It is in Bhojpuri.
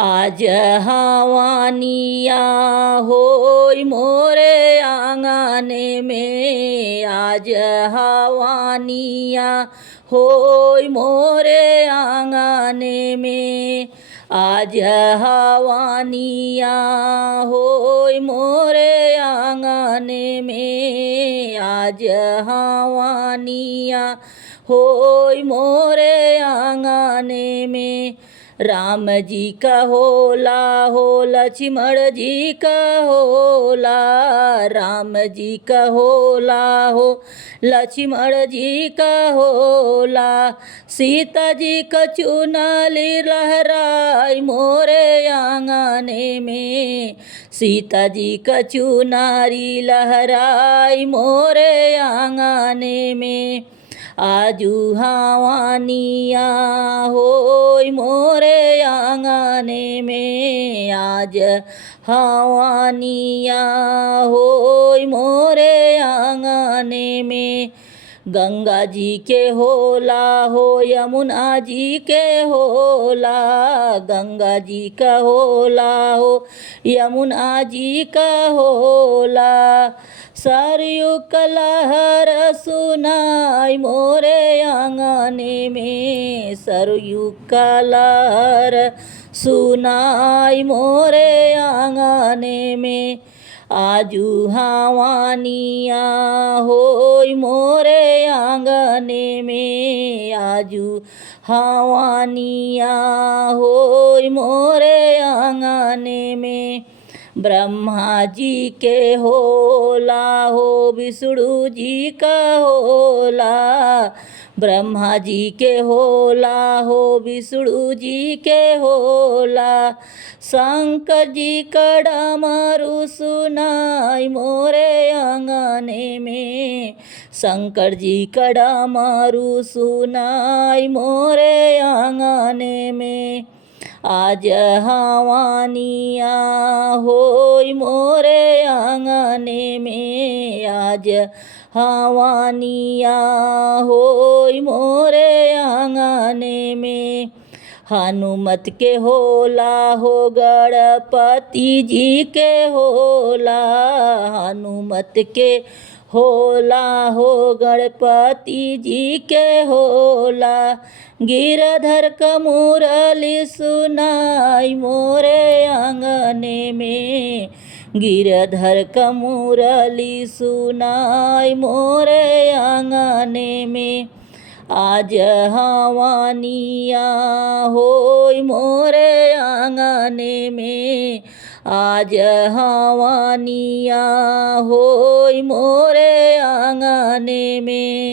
आज हवानिया होय मोरे आंगने में। आज हवानिया होय मोरे आंगने में। आज हवानिया होय मोरे आंगने में। आज हवानिया होय मोरे आंगने में। राम जी का होला हो लक्ष्मण जी का होला। राम जी का होला हो लक्ष्मण जी का होला। सीता जी का चुनरी लहराई मोरे आंगने में। सीता जी का चुनरी लहराई मोरे आंगने में। आजू हवानिया होय मोरे आंगने में। आज हवानिया होय मोरे आंगने में। गंगा जी के होला हो यमुना जी के होला। गंगा जी का होला हो यमुना जी का होला। सरयू का लहर सुनाई मोरे आंगने में। सरयू का लहर सुनाई मोरे आंगने में। आजू हवानिया होय मोरे आंगने में। आजू हवानिया होय मोरे आंगने में। ब्रह्मा जी के होला हो विष्णु जी का होला। ब्रह्मा जी के होला हो विष्णु जी के होला। शंकर जी का डमरू सुनाई मोरे आंगने में। शंकर जी का डमरू सुनाई मोरे आंगने में। आज हवानिया होय मोरे आंगने में। आज हवानिया होय मोरे आंगने में। हनुमत के होला हो गणपति जी के होला। हनुमत के होला हो गणपति जी के होला। गिरधर का मुरली सुनाई मोरे आंगने में। गिरधर का मुरली सुनाई मोरे आंगने में। आज हवानिया होय मोरे आंगने में। आज हवानिया होय मोरे आंगने में।